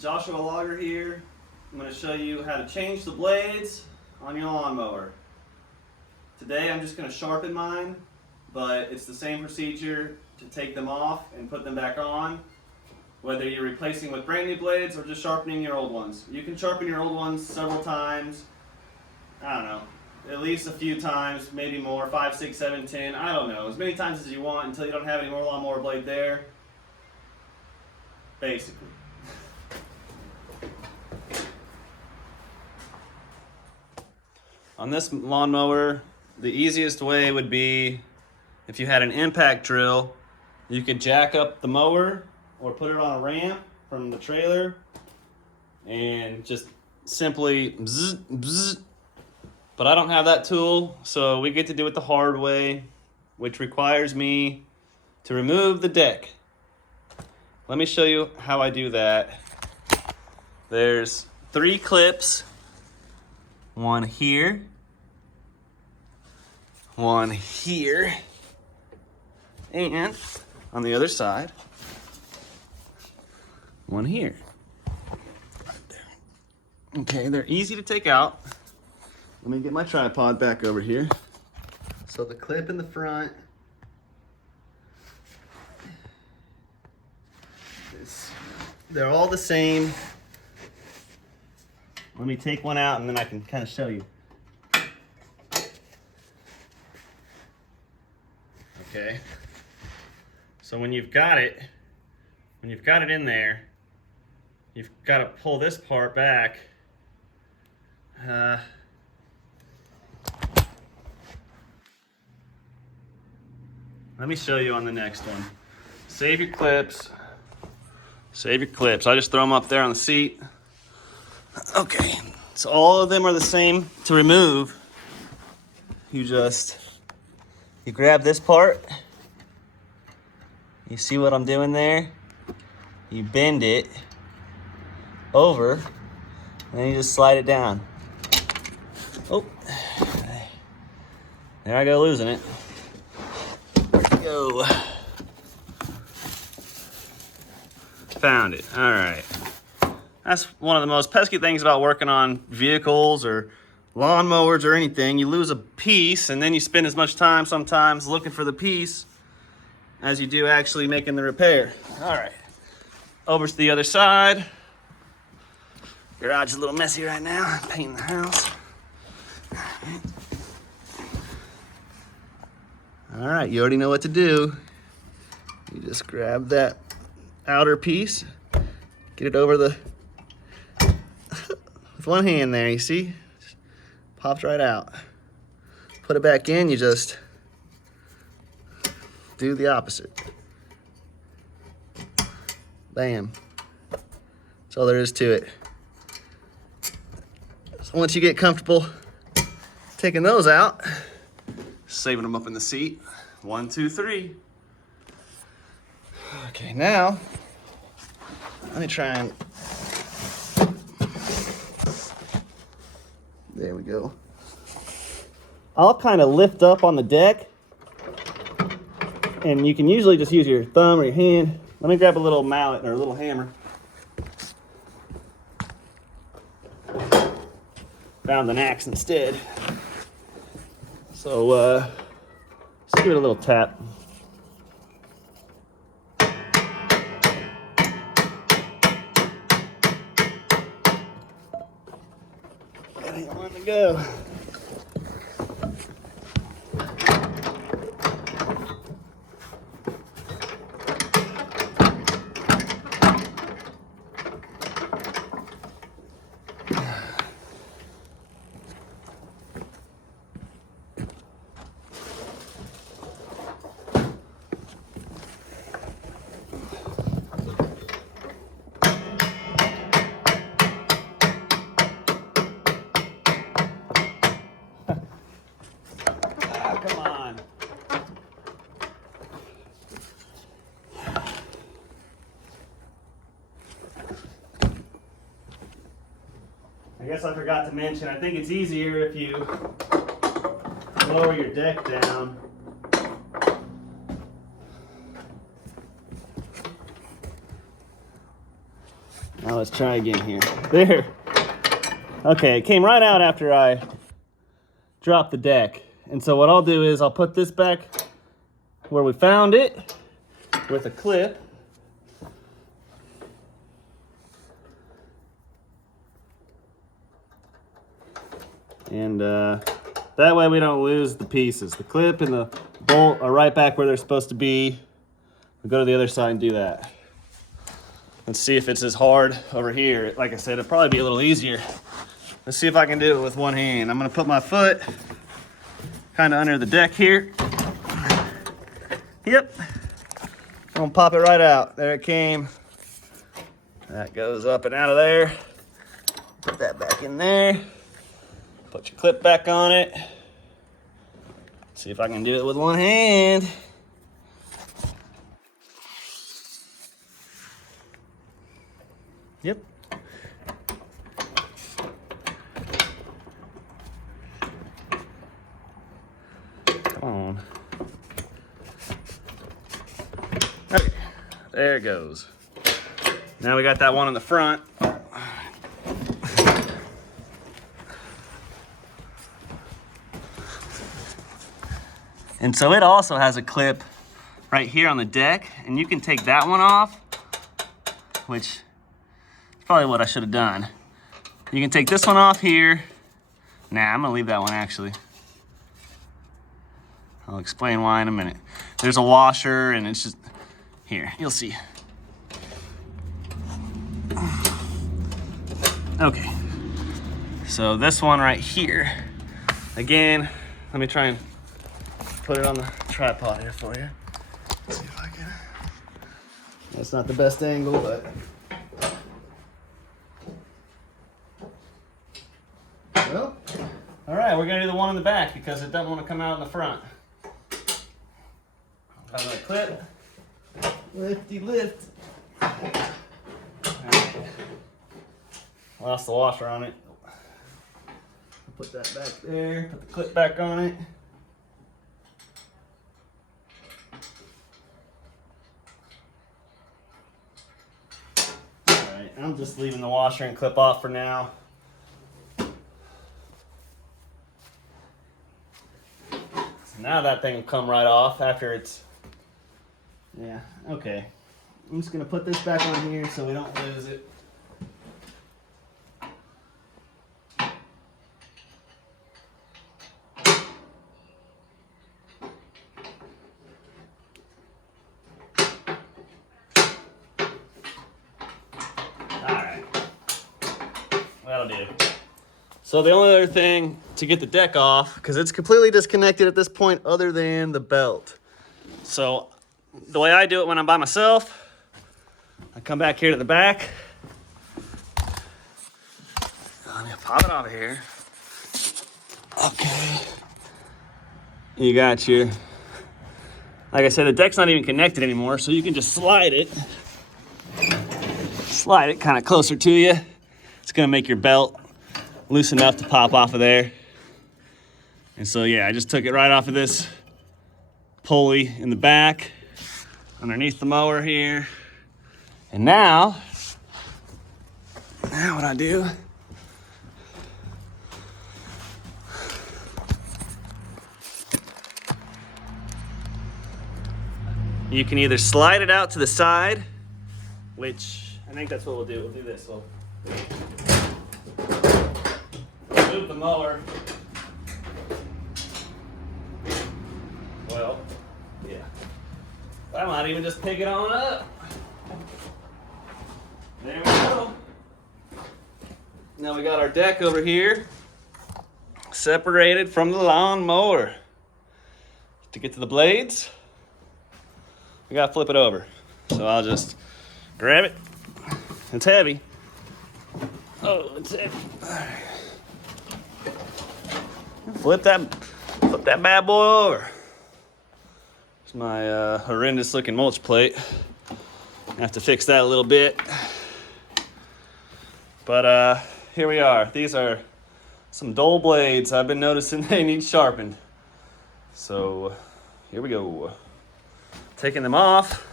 Joshua Logger here. I'm going to show you how to change the blades on your lawnmower. Today I'm just going to sharpen mine, but it's the same procedure to take them off and put them back on, whether you're replacing with brand new blades or just sharpening your old ones. You can sharpen your old ones several times, I don't know, at least a few times, maybe more, 5, 6, 7, 10, I don't know, as many times as you want until you don't have any more lawnmower blade there, basically. On this lawnmower, the easiest way would be if you had an impact drill, you could jack up the mower or put it on a ramp from the trailer and just simply bzz, bzz. But I don't have that tool, so we get to do it the hard way, which requires me to remove the deck. Let me show you how I do that. There's 3 clips, one here, one here, and on the other side, one here. Okay, they're easy to take out. Let me get my tripod back over here. So the clip in the front, they're all the same. Let me take one out and then I can kind of show you. Okay. So when you've got it in there, you've got to pull this part back. Let me show you on the next one. Save your clips. Save your clips. I just throw them up there on the seat. Okay, so all of them are the same to remove. You grab this part. You see what I'm doing there? You bend it over, and then you just slide it down. Oh, there I go losing it. Where'd it go? Found it. All right. That's one of the most pesky things about working on vehicles or lawnmowers or anything. You lose a piece and then you spend as much time sometimes looking for the piece as you do actually making the repair. All right, over to the other side. Garage is a little messy right now. I'm painting the house. All right, you already know what to do. You just grab that outer piece, get it over the with one hand there, you see? Just pops right out. Put it back in, you just do the opposite. Bam. That's all there is to it. So once you get comfortable taking those out, saving them up in the seat. 1, 2, 3. Okay, now let me try and, there we go. I'll kind of lift up on the deck, and you can usually just use your thumb or your hand. Let me grab a little mallet or a little hammer. Found an axe instead. So let's give it a little tap. That ain't one to go. Come on. I guess I forgot to mention, I think it's easier if you lower your deck down. Now let's try again here. There. Okay, it came right out after I dropped the deck. And so what I'll do is I'll put this back where we found it with a clip. And that way we don't lose the pieces. The clip and the bolt are right back where they're supposed to be. We'll go to the other side and do that. Let's see if it's as hard over here. Like I said, it'll probably be a little easier. Let's see if I can do it with one hand. I'm gonna put my foot kind of under the deck here. Yep. I'm gonna pop it right out. There it came. That goes up and out of there. Put that back in there. Put your clip back on it. See if I can do it with one hand. Yep. Come on. Okay, there it goes. Now we got that one in the front. And so it also has a clip right here on the deck, and you can take that one off, which is probably what I should have done. You can take this one off here. Nah, I'm gonna leave that one actually. I'll explain why in a minute. There's a washer, and it's just, here, you'll see. Okay, so this one right here, again, let me try and put it on the tripod here for you. Let's see if I can. That's not the best angle, but. Well, all right, we're gonna do the one in the back because it doesn't want to come out in the front. Got another clip. Lifty lift. All right. Lost the washer on it. Put that back there, put the clip back on it. Alright, I'm just leaving the washer and clip off for now. So now that thing will come right off after it's, yeah, okay. I'm just gonna put this back on here so we don't lose it. That'll do. So the only other thing to get the deck off, because it's completely disconnected at this point other than the belt. So the way I do it when I'm by myself, I come back here to the back. Let me pop it off of here. Okay. You got your, like I said, the deck's not even connected anymore, so you can just slide it. Slide it kind of closer to you. It's gonna make your belt loose enough to pop off of there. And so yeah, I just took it right off of this pulley in the back, underneath the mower here. And now what I do, you can either slide it out to the side, which I think that's what we'll do. We'll do this. We'll move the mower. Well, yeah. I might even just pick it on up. There we go. Now we got our deck over here, separated from the lawn mower. To get to the blades, we gotta flip it over. So I'll just grab it. It's heavy. Oh, it's heavy. All right. Flip that bad boy over. It's my horrendous looking mulch plate. I have to fix that a little bit. But here we are. These are some dull blades. I've been noticing they need sharpened. So here we go. Taking them off.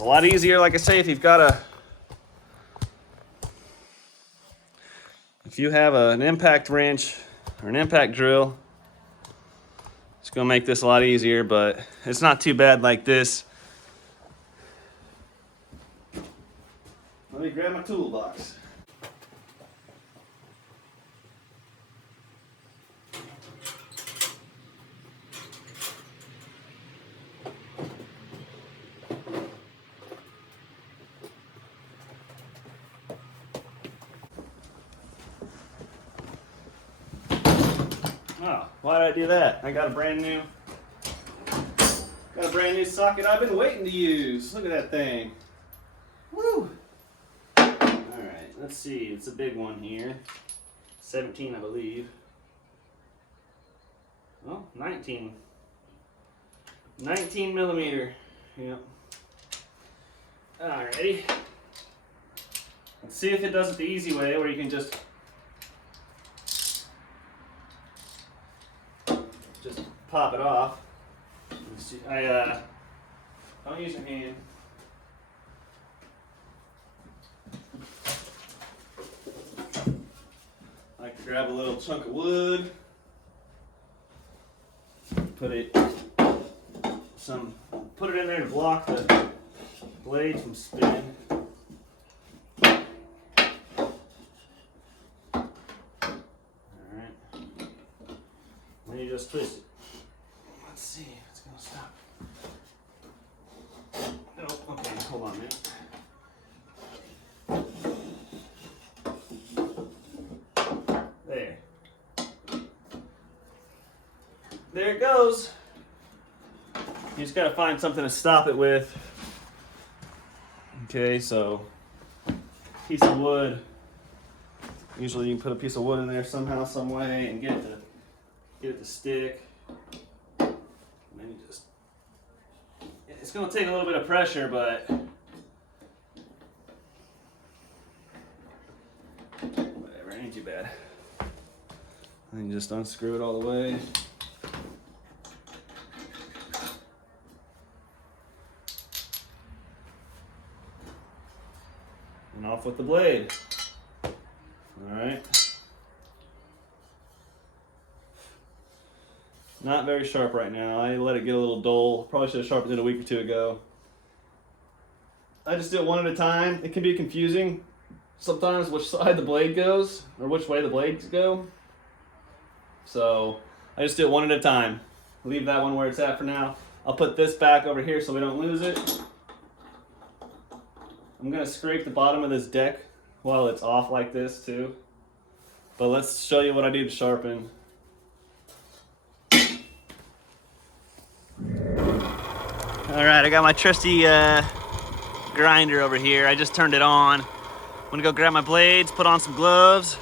It's a lot easier, like I say, if you have an impact wrench or an impact drill. It's gonna make this a lot easier, but it's not too bad like this. Let me grab my toolbox. Oh, why did I do that? I got a brand new socket I've been waiting to use. Look at that thing. Woo! Alright, let's see. It's a big one here. 17, I believe. Oh, 19. 19 millimeter. Yep. Alrighty. Let's see if it does it the easy way, where you can just pop it off. Let's see. Don't use your hand. I like to grab a little chunk of wood, put it in there to block the blade from spinning. Alright. Then you just twist it. Let's see if it's gonna stop. Nope, okay, hold on a minute. There. There it goes. You just gotta find something to stop it with. Okay, so piece of wood. Usually you can put a piece of wood in there somehow, some way, and get it to stick. And then you just, it's gonna take a little bit of pressure, but whatever, it ain't too bad. And you just unscrew it all the way. And off with the blade. Alright. Not very sharp right now. I let it get a little dull. Probably should have sharpened it a week or two ago. I just do it one at a time. It can be confusing sometimes which side the blade goes, or which way the blades go. So I just do it one at a time. Leave that one where it's at for now. I'll put this back over here so we don't lose it. I'm gonna scrape the bottom of this deck while it's off like this too. But let's show you what I do to sharpen. Alright, I got my trusty grinder over here. I just turned it on. I'm gonna go grab my blades, put on some gloves,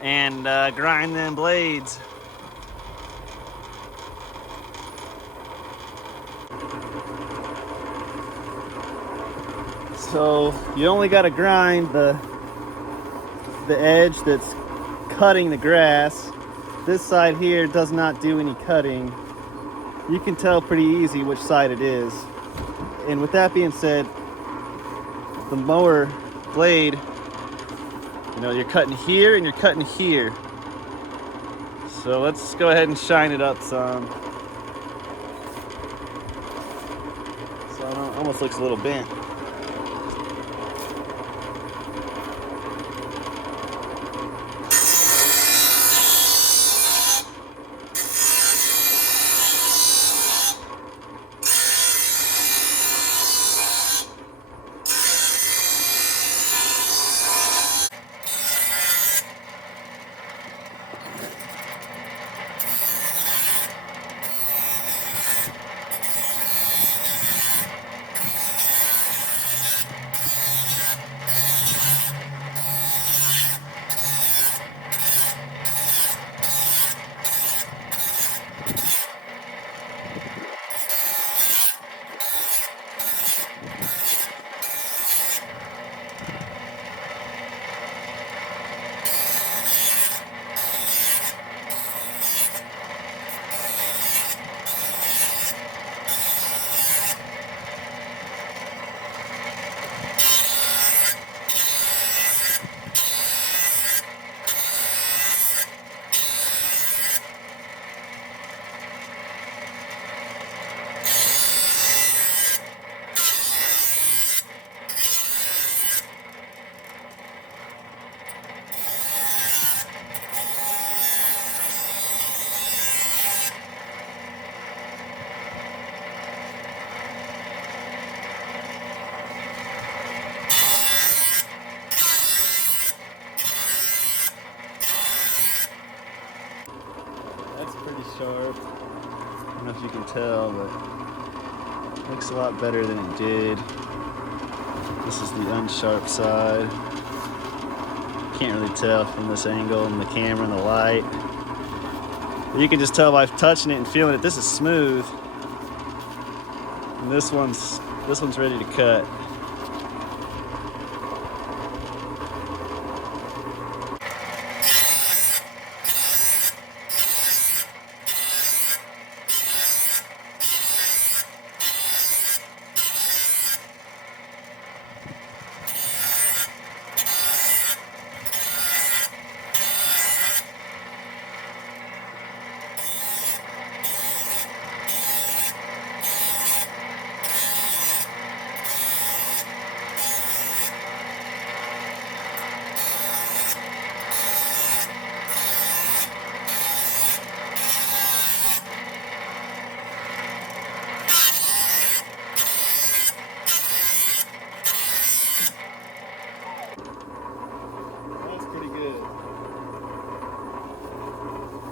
and grind them blades. So you only got to grind the edge that's cutting the grass. This side here does not do any cutting. You can tell pretty easy which side it is. And with that being said, the mower blade, you know, you're cutting here and you're cutting here. So let's go ahead and shine it up some. So it almost looks a little bent. sharp. I don't know if you can tell, but it looks a lot better than it did. This is the unsharp side. Can't really tell from this angle and the camera and the light. But you can just tell by touching it and feeling it. This is smooth. And this one's ready to cut.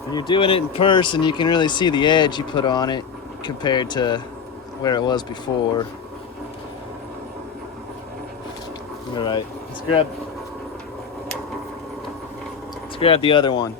When you're doing it in person, you can really see the edge you put on it compared to where it was before. All right, let's grab the other one.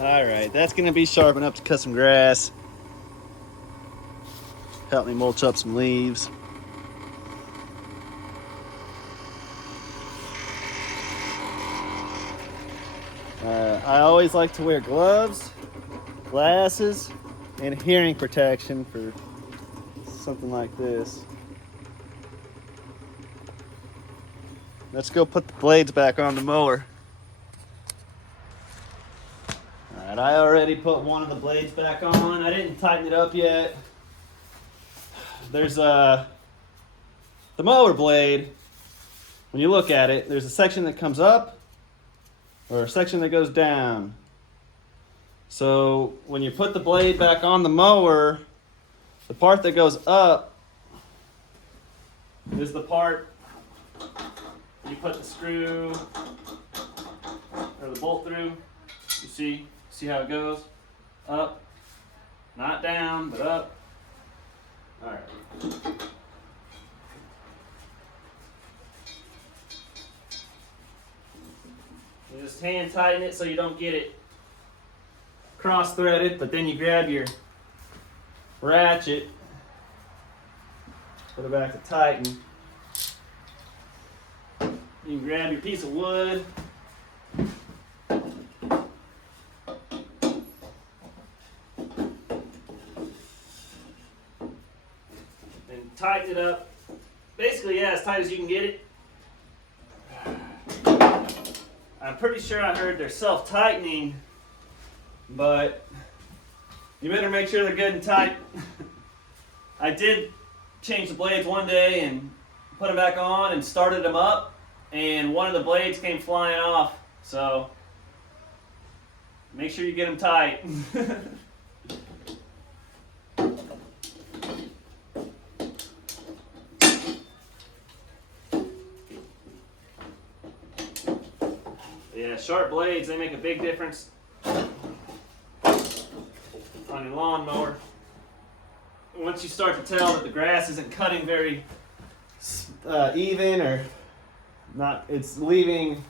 All right, that's gonna be sharp enough to cut some grass. Help me mulch up some leaves. I always like to wear gloves, glasses, and hearing protection for something like this. Let's go put the blades back on the mower. All right, I already put one of the blades back on. I didn't tighten it up yet. There's the mower blade, when you look at it, there's a section that comes up or a section that goes down. So when you put the blade back on the mower, the part that goes up is the part you put the screw or the bolt through. You see how it goes? Up, not down, but up. All right. You just hand tighten it so you don't get it cross threaded, but then you grab your ratchet, put it back to tighten. You can grab your piece of wood. And tighten it up. Basically, yeah, as tight as you can get it. I'm pretty sure I heard they're self-tightening, but you better make sure they're good and tight. I did change the blades one day and put them back on and started them up, and one of the blades came flying off, so make sure you get them tight. Yeah, sharp blades, they make a big difference on your lawnmower. Once you start to tell that the grass isn't cutting very even, or not, it's leaving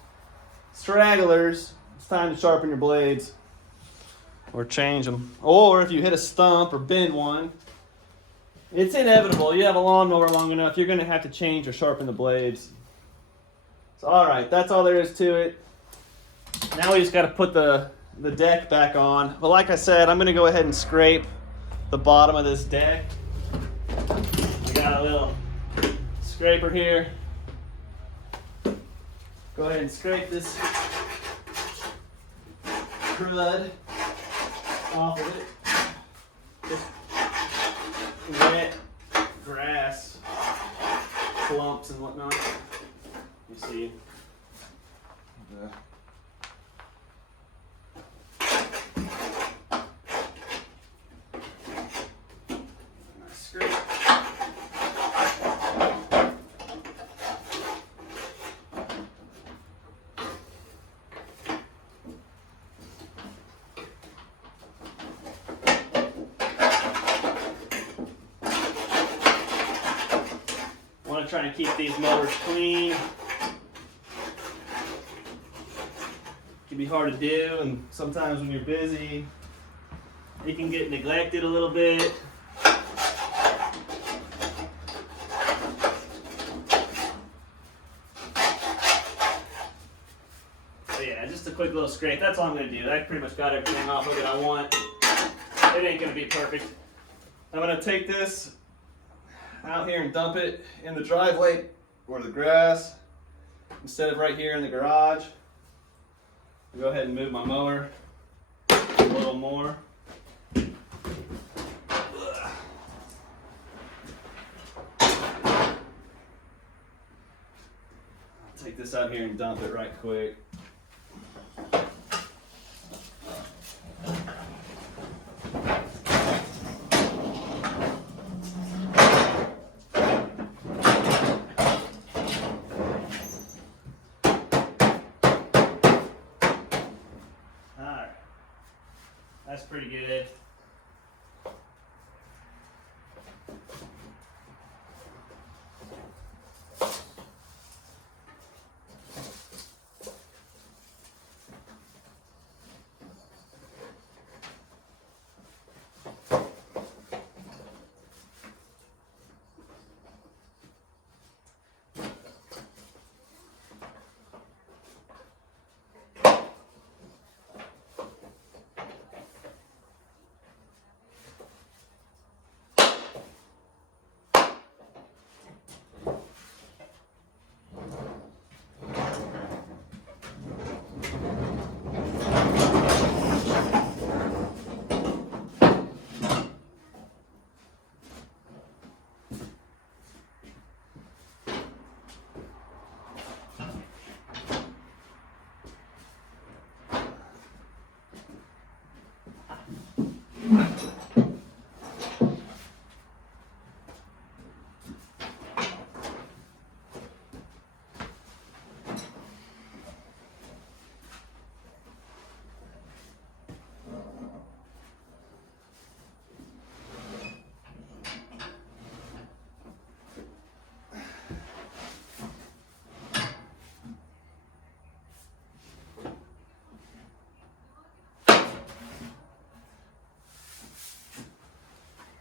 stragglers, it's time to sharpen your blades or change them. Or if you hit a stump or bend one, it's inevitable. You have a lawnmower long enough, you're going to have to change or sharpen the blades. So, all right, that's all there is to it. Now we just got to put the deck back on. But like I said, I'm going to go ahead and scrape the bottom of this deck. I got a little scraper here. Go ahead and scrape this crud off of it. Just wet grass clumps and whatnot. You see. Trying to keep these mowers clean. It can be hard to do, and sometimes when you're busy, it can get neglected a little bit. So yeah, just a quick little scrape. That's all I'm going to do. I pretty much got everything off of it I want. It ain't going to be perfect. I'm going to take this out here and dump it in the driveway or the grass instead of right here in the garage. I'll go ahead and move my mower a little more. I'll take this out here and dump it right quick. That's pretty good.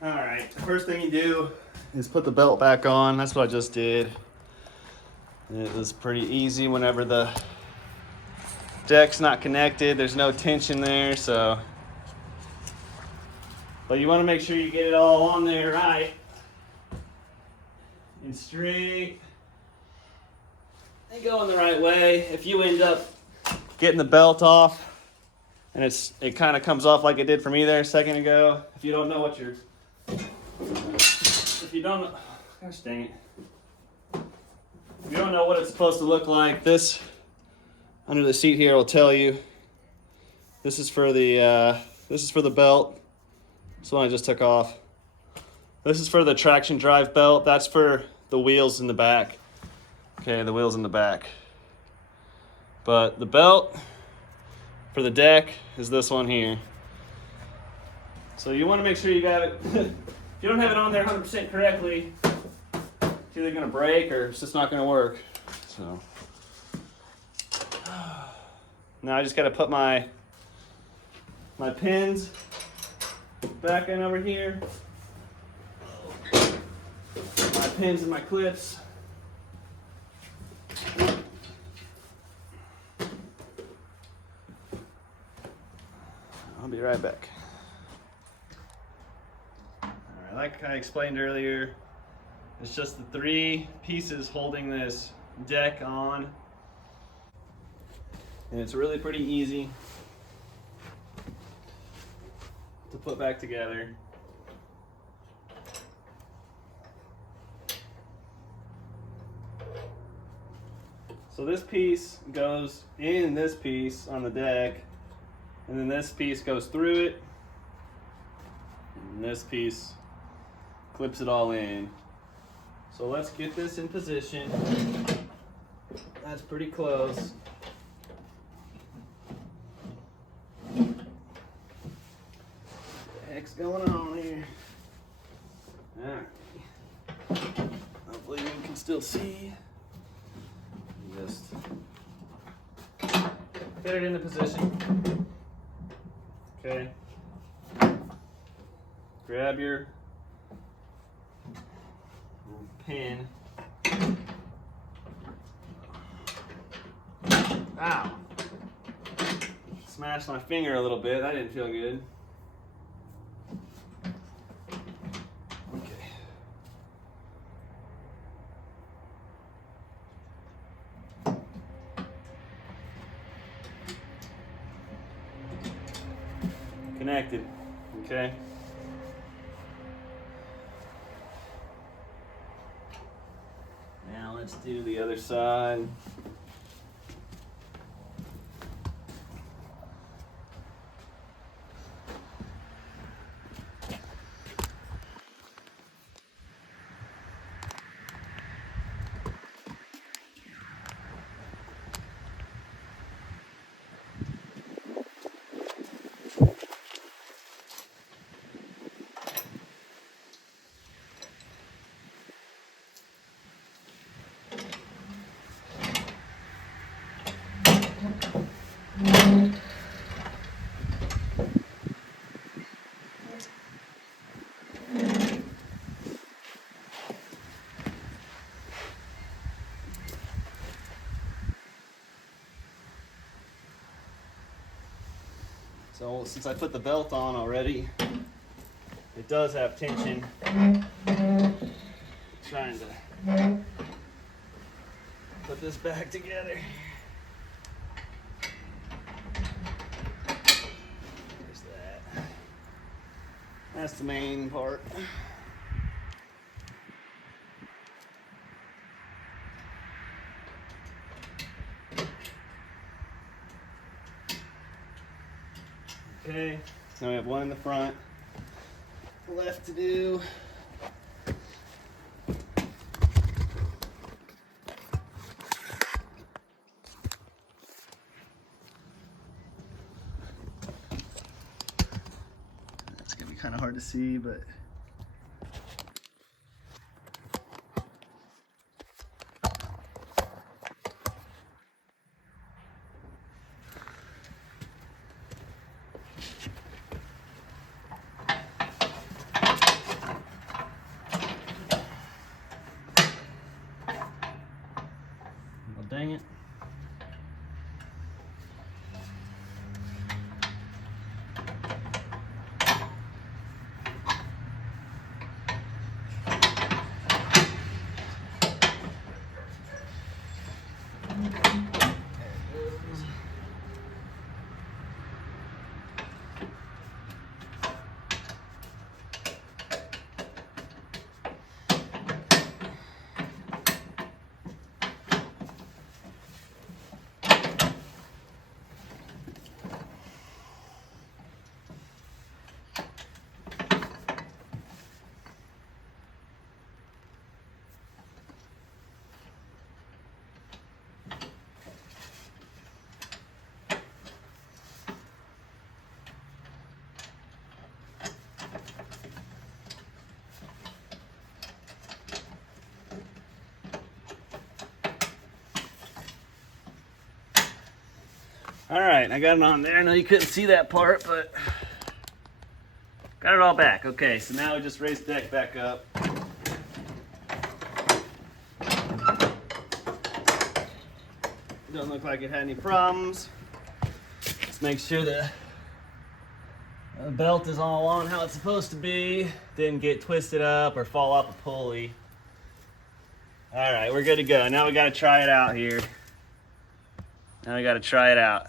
Alright, the first thing you do is put the belt back on. That's what I just did. It was pretty easy whenever the deck's not connected. There's no tension there, so. But you want to make sure you get it all on there right and straight and going the right way. If you end up getting the belt off and it kind of comes off like it did for me there a second ago, if you don't know what you're, if you don't, gosh dang it. If you don't know what it's supposed to look like, this under the seat here will tell you. This is for the belt. This one I just took off. This is for the traction drive belt. That's for the wheels in the back. Okay, the wheels in the back. But the belt for the deck is this one here. So you want to make sure you got it. If you don't have it on there 100% correctly, it's either going to break or it's just not going to work. So now I just got to put my pins back in over here. My pins and my clips. I'll be right back. All right, like I explained earlier, it's just the 3 pieces holding this deck on. And it's really pretty easy to put back together. So this piece goes in this piece on the deck, and then this piece goes through it, and this piece clips it all in. So let's get this in position. That's pretty close. What the heck's going on here? Alright. Hopefully you can still see. Just get it in the position. Okay. Grab your pin. Ow! Smashed my finger a little bit. That didn't feel good. Okay. Connected. Okay. Now let's do the other side. So since I put the belt on already, it does have tension. Trying to put this back together. There's that. That's the main part. Okay, now we have one in the front left to do. That's gonna be kind of hard to see, but All right, I got it on there. I know you couldn't see that part, but got it all back. Okay, so now we just raise the deck back up. Don't look like it had any problems. Let's make sure the belt is all on how it's supposed to be. Didn't get twisted up or fall off a pulley. All right, we're good to go. Now we got to try it out here. Now we got to try it out.